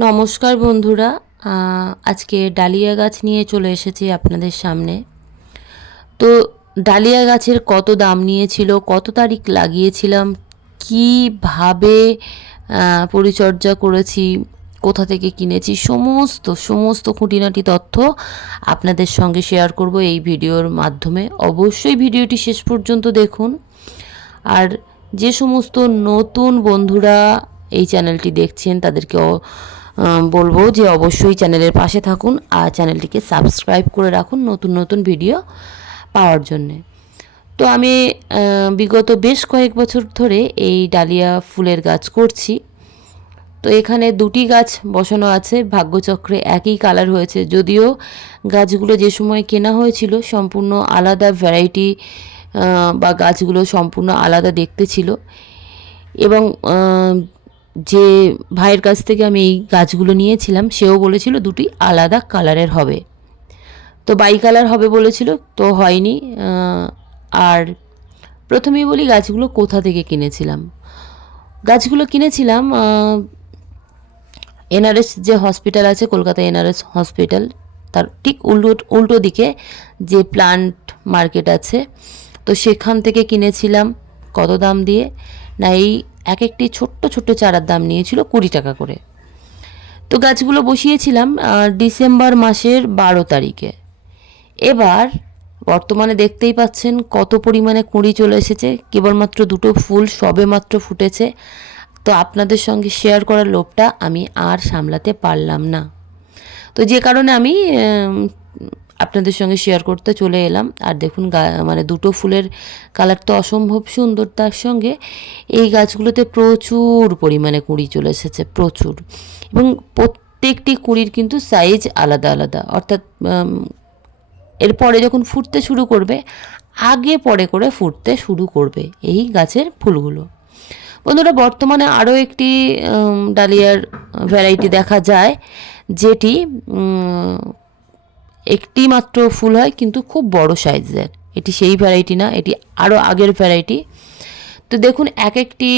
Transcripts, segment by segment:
নমস্কার বন্ধুরা আজকে ডালিয়া গাছ নিয়ে চলে এসেছি আপনাদের সামনে। তো ডালিয়া গাছের কত দাম নিয়েছিল, কত তারিখ লাগিয়েছিলাম, কীভাবে পরিচর্যা করেছি, কোথা থেকে কিনেছি, সমস্ত সমস্ত খুঁটিনাটি তথ্য আপনাদের সঙ্গে শেয়ার করব এই ভিডিওর মাধ্যমে। অবশ্যই ভিডিওটি শেষ পর্যন্ত দেখুন। আর যে সমস্ত নতুন বন্ধুরা এই চ্যানেলটি দেখছেন, তাদেরকে বলব যে অবশ্যই চ্যানেলের পাশে থাকুন আর চ্যানেলটিকে সাবস্ক্রাইব করে রাখুন নতুন নতুন ভিডিও পাওয়ার জন্যে। তো আমি বিগত বেশ কয়েক বছর ধরে এই ডালিয়া ফুলের গাছ করছি। তো এখানে দুটি গাছ বসানো আছে, ভাগ্যচক্রে একই কালার হয়েছে। যদিও গাছগুলো যে সময় কেনা হয়েছিল সম্পূর্ণ আলাদা ভ্যারাইটি বা গাছগুলো সম্পূর্ণ আলাদা দেখতে ছিল। এবং যে ভাইয়ের কাছ থেকে আমি এই গাছগুলো নিয়েছিলাম, সেও বলেছিল দুটি আলাদা কালারের হবে। তো বাই কালার হবে বলেছিল, তো হয়নি। আর প্রথমেই বলি গাছগুলো কোথা থেকে কিনেছিলাম? গাছগুলো কিনেছিলাম এনআরএস যে হসপিটাল আছে, কলকাতা এনআরএস হসপিটাল তার ঠিক উল্টো উল্টো দিকে যে প্লান্ট মার্কেট আছে, তো সেখান থেকে কিনেছিলাম কত দাম দিয়ে? না, এই এক একটি ছোট্ট ছোট্ট চারার দাম নিয়েছিল কুড়ি টাকা করে। তো গাছগুলো বসিয়েছিলাম ডিসেম্বর মাসের বারো তারিখে। এবার বর্তমানে দেখতেই পাচ্ছেন কত পরিমাণে কুঁড়ি চলে এসেছে। কেবলমাত্র দুটো ফুল সবে মাত্র ফুটেছে। তো আপনাদের সঙ্গে শেয়ার করার লোভটা আমি আর সামলাতে পারলাম না। তো যে কারণে আমি আপনাদের সঙ্গে শেয়ার করতে চলে এলাম। আর দেখুন মানে দুটো ফুলের কালার তো অসম্ভব সুন্দর তার সঙ্গে। এই গাছগুলোতে প্রচুর পরিমাণে কুঁড়ি চলে এসেছে, প্রচুর। এবং প্রত্যেকটি কুঁড়ির কিন্তু সাইজ আলাদা আলাদা। অর্থাৎ এরপরে যখন ফুটতে শুরু করবে, আগে পরে করে ফুটতে শুরু করবে এই গাছের ফুলগুলো। বন্ধুরা, বর্তমানে আরও একটি ডালিয়ার ভ্যারাইটি দেখা যায়, যেটি একটি মাত্র ফুল হয়, কিন্তু খুব বড় সাইজের। এটি সেই ভ্যারাইটি না, এটি আরও আগের ভ্যারাইটি তো দেখুন এক একটি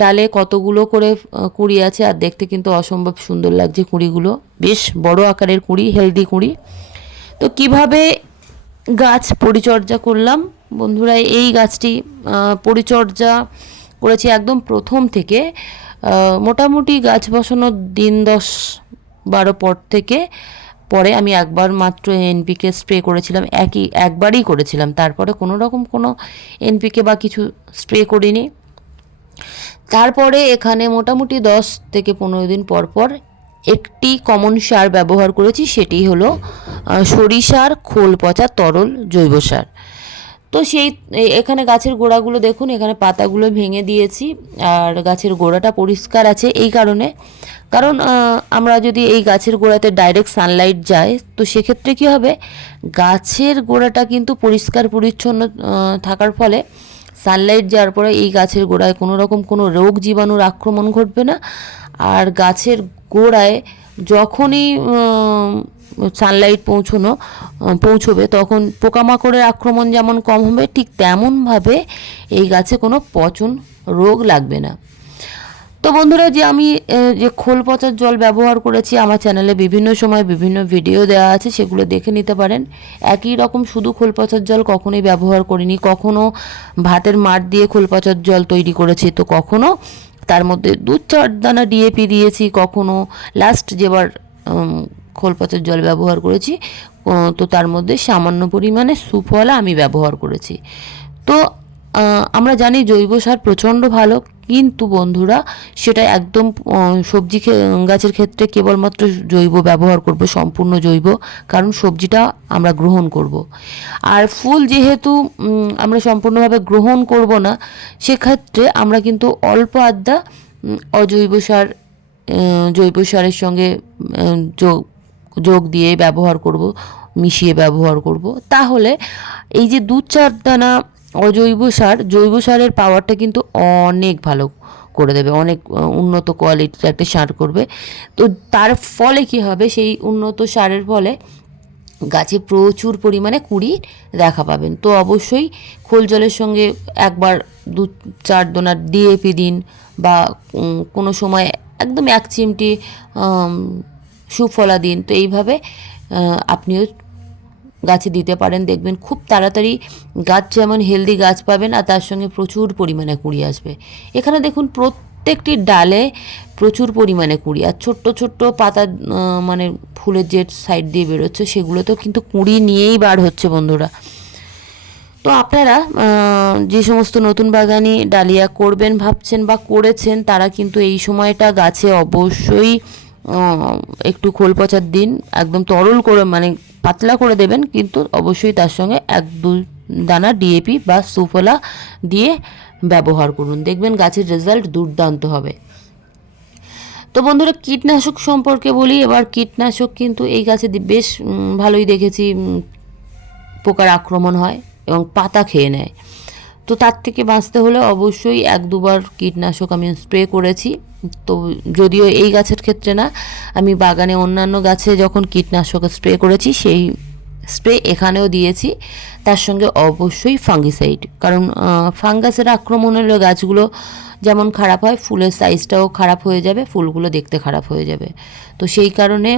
ডালে কতগুলো করে কুঁড়ি আছে, আর দেখতে কিন্তু অসম্ভব সুন্দর লাগছে কুঁড়িগুলো। বেশ বড় আকারের কুঁড়ি হেলদি কুঁড়ি। তো কীভাবে গাছ পরিচর্যা করলাম? বন্ধুরা, এই গাছটি পরিচর্যা করেছি একদম প্রথম থেকে মোটামুটি গাছ বসানোর দিন দশ বারো পর থেকে পরে আমি একবার মাত্র এনপিকে স্প্রে করেছিলাম, একই, একবারই করেছিলাম। তারপরে কোনো রকম কোনো এনপিকে বা কিছু স্প্রে করিনি। তারপরে এখানে মোটামুটি দশ থেকে পনেরো দিন পর পর একটি কমন সার ব্যবহার করেছি, সেটি হলো সরিষার খোল পচা তরল জৈব সার। তো সেই এখানে গাছের গোড়াগুলো দেখুন, এখানে পাতাগুলো ভেঙে দিয়েছি, আর গাছের গোড়াটা পরিষ্কার আছে এই কারণে। কারণ আমরা যদি এই গাছের গোড়াতে ডাইরেক্ট সানলাইট যায় তো সেক্ষেত্রে কী হবে? গাছের গোড়াটা কিন্তু পরিষ্কার পরিচ্ছন্ন থাকার ফলে সানলাইট যাওয়ার পরে এই গাছের গোড়ায় কোনো রকম কোনো রোগ জীবাণুর আক্রমণ ঘটবে না। আর গাছের গোড়ায় যখনই সানলাইট পৌঁছনো পৌঁছবে, তখন পোকামাকড়ের আক্রমণ যেমন কম হবে, ঠিক তেমনভাবে এই গাছে কোনো পচন রোগ লাগবে না। তো বন্ধুরা, যে আমি যে খোল পচার জল ব্যবহার করেছি, আমার চ্যানেলে বিভিন্ন সময় বিভিন্ন ভিডিও দেওয়া আছে, সেগুলো দেখে নিতে পারেন। একই রকম শুধু খোল পচার জল কখনোই ব্যবহার করিনি, কখনো ভাতের মাঠ দিয়ে খোল পচার জল তৈরি করেছি, তো কখনো তার মধ্যে দু চার দানা ডিএপি দিয়েছি, কখনো লাস্ট যেবার উম, খোল পচার জল ব্যবহার করেছি। তো তার মধ্যে সামান্য পরিমাণে সুফলা আমি ব্যবহার করেছি। তো আমরা জানি জৈব সার প্রচণ্ড ভালো কিন্তু বন্ধুরা সেটা একদম সবজি গাছের ক্ষেত্রে কেবলমাত্র জৈব ব্যবহার করব সম্পূর্ণ জৈব কারণ সবজিটা আমরা গ্রহণ করব। আর ফুল যেহেতু আমরা সম্পূর্ণভাবে গ্রহণ করব না সেক্ষেত্রে আমরা কিন্তু অল্প উম, অজৈব সার জৈব সারের সঙ্গে যোগ দিয়ে ব্যবহার করব, মিশিয়ে ব্যবহার করব। তাহলে এই যে দু চার দানা অজৈব সার, জৈব সারের পাওয়ারটা কিন্তু অনেক ভালো করে দেবে, অনেক উন্নত কোয়ালিটির একটা সার করবে। তো তার ফলে কি হবে? সেই উন্নত সারের ফলে গাছে প্রচুর পরিমাণে কুঁড়ি দেখা পাবেন। তো অবশ্যই খোল জলের সঙ্গে একবার দু চার দোনা ডিএপি দিন বা কোনো সময় একদম এক চিমটি সুফলা দিন তো এইভাবে আপনিও গাছে দিতে পারেন, দেখবেন খুব তাড়াতাড়ি গাছ যেমন হেলদি গাছ পাবেন আর তার সঙ্গে প্রচুর পরিমাণে কুড়ি আসবে। এখানে দেখুন প্রত্যেকটি ডালে প্রচুর পরিমাণে কুড়ি আর ছোট্ট ছোট্ট পাতা মানে ফুলের যে সাইড দিয়ে বেরোচ্ছে সেগুলো তো কিন্তু কুড়ি নিয়েই বার হচ্ছে বন্ধুরা। তো আপনারা যে সমস্ত নতুন বাগানি ডালিয়া করবেন, ভাবছেন বা করেছেন, তারা কিন্তু এই সময়টা গাছে অবশ্যই একটু খোল পচার দিন, একদম তরল করে মানে পাতলা করে দেবেন, কিন্তু অবশ্যই তার সঙ্গে এক, দু দানা ডিএপি বা সুফলা দিয়ে ব্যবহার করুন। দেখবেন গাছের রেজাল্ট দুর্দান্ত হবে। তো বন্ধুরা, কীটনাশক সম্পর্কে বলি, এবার কীটনাশক কিন্তু এই গাছে বেশ ভালোই দেখেছি পোকার আক্রমণ হয় এবং পাতা খেয়ে নেয়। তো তার থেকে বাঁচতে হলে অবশ্যই এক দুবার কীটনাশক আমি স্প্রে করেছি। তো যদিও এই গাছের ক্ষেত্রে না, আমি বাগানে অন্যান্য গাছে যখন কীটনাশক স্প্রে করেছি, সেই স্প্রে এখানেও দিয়েছি। তার সঙ্গে অবশ্যই ফাঙ্গিসাইড, কারণ ফাঙ্গাসের আক্রমণ হলে গাছগুলো যেমন খারাপ হয়, ফুলের সাইজটাও খারাপ হয়ে যাবে, ফুলগুলো দেখতে খারাপ হয়ে যাবে। তো সেই কারণে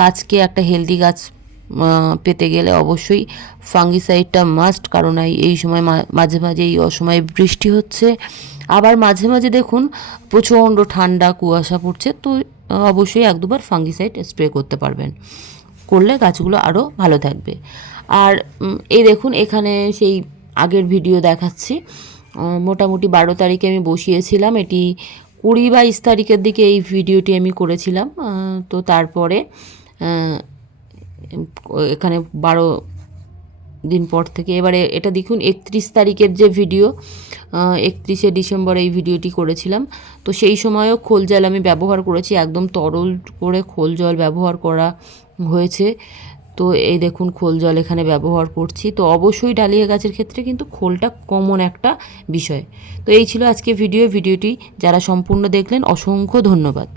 গাছকে একটা হেলদি গাছ পেতে গেলে অবশ্যই ফাঙ্গিসাইডটা মাস্ট কারণ এই- সময় মাঝে মাঝে এই অসময়ে বৃষ্টি হচ্ছে। আবার মাঝে মাঝে দেখুন, প্রচণ্ড ঠান্ডা কুয়াশা পড়ছে, তো অবশ্যই এক দুবার ফাঙ্গিসাইড স্প্রে করতে পারবেন। করলে গাছগুলো আরও ভালো থাকবে। আর এই দেখুন, এখানে সেই আগের ভিডিও দেখাচ্ছি। মোটামুটি বারো তারিখে আমি বসিয়েছিলাম। এটি কুড়ি বাইশ তারিখের দিকে এই ভিডিওটি আমি করেছিলাম। তো তারপরে এখানে বারো দিন পর থেকে। এবারে এটা দেখুন, একত্রিশ তারিখের যে ভিডিও একত্রিশে ডিসেম্বর এই ভিডিওটি করেছিলাম। তো সেই সময়ও খোল জল আমি ব্যবহার করেছি, একদম তরল করে খোল জল ব্যবহার করা হয়েছে। তো এই দেখুন, খোল জল এখানে ব্যবহার করছি। তো অবশ্যই ডালিয়া গাছের ক্ষেত্রে কিন্তু খোলটা কমন একটা বিষয়। তো এই ছিল আজকে ভিডিও। ভিডিওটি যারা সম্পূর্ণ দেখলেন, অসংখ্য ধন্যবাদ।